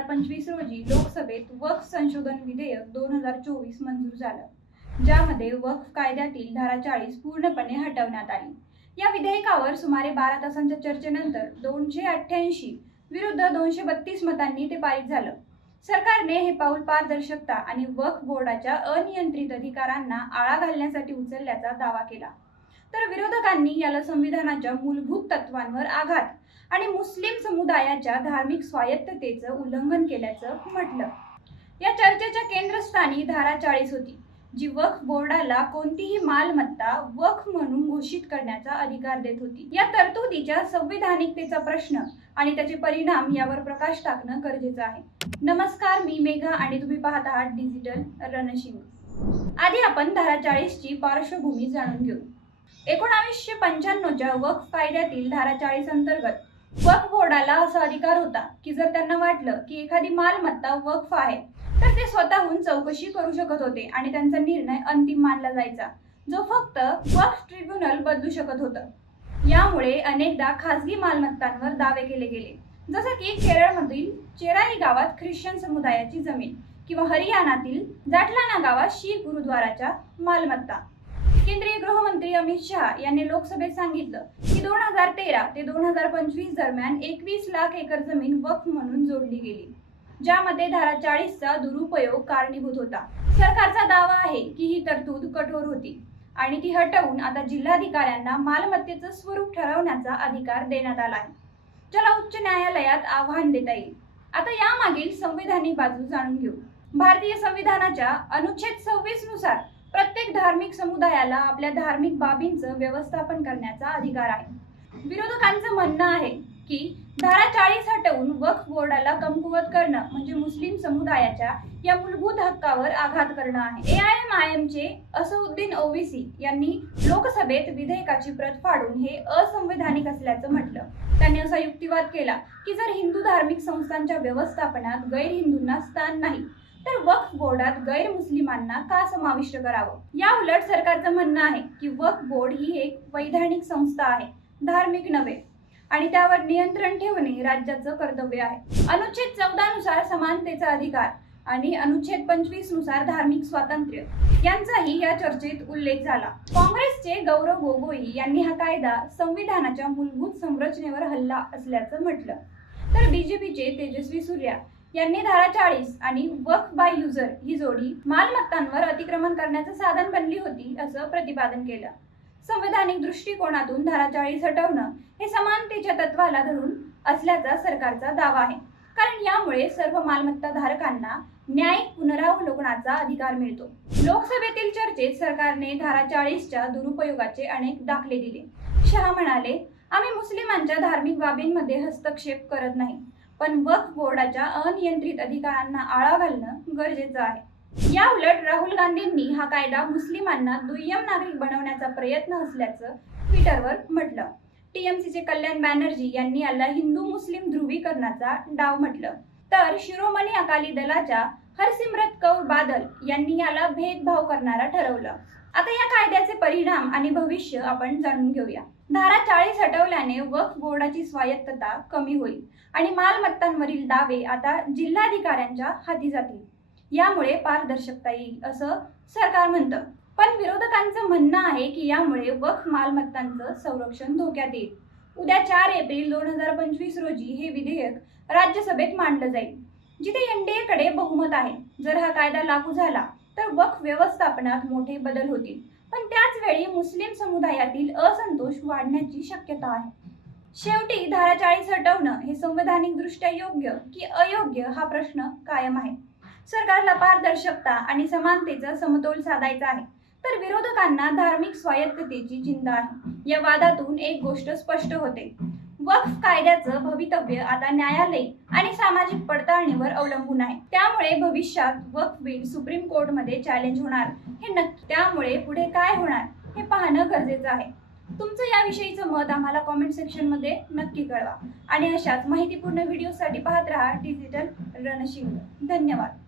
हजार पंचवीस रोजी लोकसभेत वक्फ संशोधन विधेयक दोन हजार चोवीस मंजूर झालं ज्यामध्ये वक्फ कायद्यातील धारा चाळीस पूर्णपणे हटवण्यात आली. या विधेयकावर सुमारे बारा तासांच्या चर्चेनंतर दोनशे अठ्ठ्याऐंशी विरुद्ध दोनशे बत्तीस मतांनी ते पारित झालं. सरकारने हे पाऊल पारदर्शकता आणि वक्फ बोर्डाच्या अनियंत्रित अधिकारांना आळा घालण्यासाठी उचलल्याचा दावा केला. तर विरोधकांनी याला संविधानाच्या मूलभूत तत्वांवर आघात आणि मुस्लिम समुदायाच्या धार्मिक स्वायत्ततेचं उल्लंघन केल्याचं म्हटलं. या चर्चेच्या केंद्रस्थानी धारा चाळीस होती जी वक्फ बोर्डाला कोणतीही मालमत्ता वक्फ म्हणून घोषित करण्याचा अधिकार देत होती. या तरतुदीच्या संविधानिकतेचा प्रश्न आणि त्याचे परिणाम यावर प्रकाश टाकणं गरजेचं आहे. नमस्कार मी मेघा आणि तुम्ही पाहत आहात डिजिटल रणशिंग. आधी आपण धारा चाळीसची पार्श्वभूमी जाणून घेऊ. एकोणावीसशे पंच्याण्णवच्या वक्फ कायद्यातील धारा चाळीस अंतर्गत वक्फ बोर्डाला असा अधिकार होता की जर त्यांना वाटलं की एखादी मालमत्ता वक्फ आहे तर ते स्वतःहून चौकशी करू शकत होते आणि त्यांचा निर्णय अंतिम मानला जायचा जो फक्त वक्फ ट्रिब्युनल बदलू शकत होतं. यामुळे अनेकदा खासगी मालमत्तांवर दावे केले गेले. जसं की केरळमधील चेराई गावात ख्रिश्चन समुदायाची जमीन किंवा हरियाणातील जाटलाना गावात शीख गुरुद्वाराच्या मालमत्ता. केंद्रीय गृहमंत्री अमित शहा यांनी लोकसभेत सांगितलं की दोन हजार तेरा ते दोन हजार पंचवीस दरम्यान एकवीस लाख एकर जमीन वक्फ म्हणून जोडली गेली ज्यामध्ये धारा चाळीसचा दुरुपयोग कारणीभूत होता. सरकारचा दावा आहे की ही तरतूद कठोर होती आणि ती हटवून आता जिल्हाधिकाऱ्यांना मालमत्तेचं स्वरूप ठरवण्याचा अधिकार देण्यात आला आहे. ज्याला उच्च न्यायालयात आव्हान देता येईल. आता यामागील संविधानी बाजू जाणून घेऊ. भारतीय संविधानाच्या अनुच्छेद सव्वीसनुसार प्रत्येक धार्मिक समुदायाला आपल्या धार्मिक बाबींचं व्यवस्थापन करण्याचा अधिकार आहे. विरोधकांचं म्हणणं आहे की धारा चाळीस हटवून वक्फ बोर्डाला कमकुवत करणं म्हणजे मुस्लिम समुदायाच्या या मूलभूत हक्कावर आघात करणं आहे. ए आय एम आय एमचे असउद्दीन ओवीसी यांनी लोकसभेत विधेयकाची प्रत फाडून हे असंवैधानिक असल्याचं म्हटलं. त्यांनी असा युक्तिवाद केला की जर हिंदू धार्मिक संस्थांच्या व्यवस्थापनात गैर हिंदूंना स्थान नाही तर वक्फ बोर्डात गैरमुस्लिमांना का समाविष्ट करावं? या उलट सरकारचं म्हणणं आहे की वक्फ बोर्ड ही एक वैधानिक संस्था आहे धार्मिक नव्हे. आणि त्यावर नियंत्रण ठेवणे राज्याचं कर्तव्य आहे. अनुच्छेद चौदा नुसार समानतेचा अधिकार आणि अनुच्छेद पंचवीसनुसार धार्मिक स्वातंत्र्य यांचाही या चर्चेत उल्लेख झाला. काँग्रेसचे गौरव गोगोई यांनी हा कायदा संविधानाच्या मूलभूत संरचनेवर हल्ला असल्याचं म्हटलं. तर बीजेपीचे तेजस्वी सूर्या यांनी धारा चाळीस आणि वक्फ बाय युजर ही जोडी मालमत्तांवर अतिक्रमण करण्याचं साधन बनली होती असं प्रतिपादन केलं. संवैधानिक दृष्टिकोनातून धारा चाळीस हटवणं हे समानतेच्या तत्वाला धरून असल्याचा सरकारचा दावा आहे. कारण यामुळे सर्व मालमत्ता धारकांना न्यायिक पुनरावलोकनाचा अधिकार मिळतो. लोकसभेतील चर्चेत सरकारने धारा चाळीसच्या दुरुपयोगाचे अनेक दाखले दिले. शहा म्हणाले आम्ही मुस्लिमांच्या धार्मिक बाबींमध्ये हस्तक्षेप करत नाही. पण वक्फ बोर्डाच्या अनियंत्रित अधिकारांना आळा घालणं गरजेचं आहे. या उलट राहुल गांधींनी हा कायदा मुस्लिमांना दुय्यम नागरिक बनवण्याचा प्रयत्न असल्याचं ट्विटरवर म्हटलं. टीएमसीचे कल्याण बॅनर्जी यांनी याला हिंदू मुस्लिम ध्रुवीकरणाचा डाव म्हटलं. तर शिरोमणी अकाली दलाच्या हरसिमरत कौर बादल यांनी याला भेदभाव करणारा ठरवलं. आता या कायद्याचे परिणाम आणि भविष्य आपण जाणून घेऊया. धारा चाळीस हटवल्याने वक्फ बोर्डाची स्वायत्तता कमी होईल आणि मालमत्तांवरील दावे आता जिल्हाधिकाऱ्यांच्या हाती जातील. यामुळे पारदर्शकता येईल असं सरकार म्हणतं. पण विरोधकांचं म्हणणं आहे की यामुळे वक्फ मालमत्तांचं संरक्षण धोक्यात येईल. उद्या चार एप्रिल दोन हजार पंचवीस रोजी हे विधेयक राज्यसभेत मांडलं जाईल. जिथे एनडीएकडे बहुमत आहे. जर हा कायदा लागू झाला तर वक्फ व्यवस्थापनात मोठे बदल होतील. पण त्याच वेळी मुस्लिम समुदायातील असंतोष वाढण्याची शक्यता आहे. शेवटी धारा चाळीस हटवणं हे संवैधानिक दृष्ट्या योग्य की अयोग्य हा प्रश्न कायम आहे. सरकारला पारदर्शकता आणि समानतेचा समतोल साधायचा आहे. तर विरोधकांना धार्मिक स्वायत्ततेची चिंता आहे. या वादातून एक गोष्ट स्पष्ट होते. वक्फ कायद्याचं भवितव्य आता न्यायालय आणि सामाजिक पडताळणीवर अवलंबून आहे. त्यामुळे भविष्यात वक्फ बिल सुप्रीम कोर्टमध्ये चॅलेंज होणार. हे नक्की त्यामुळे पुढे काय होणार हे पाहणं गरजेचं आहे. तुमचं याविषयीचं मत आम्हाला कॉमेंट सेक्शनमध्ये नक्की कळवा. आणि अशाच माहितीपूर्ण व्हिडिओसाठी पाहत राहा डिजिटल रणशिंग धन्यवाद.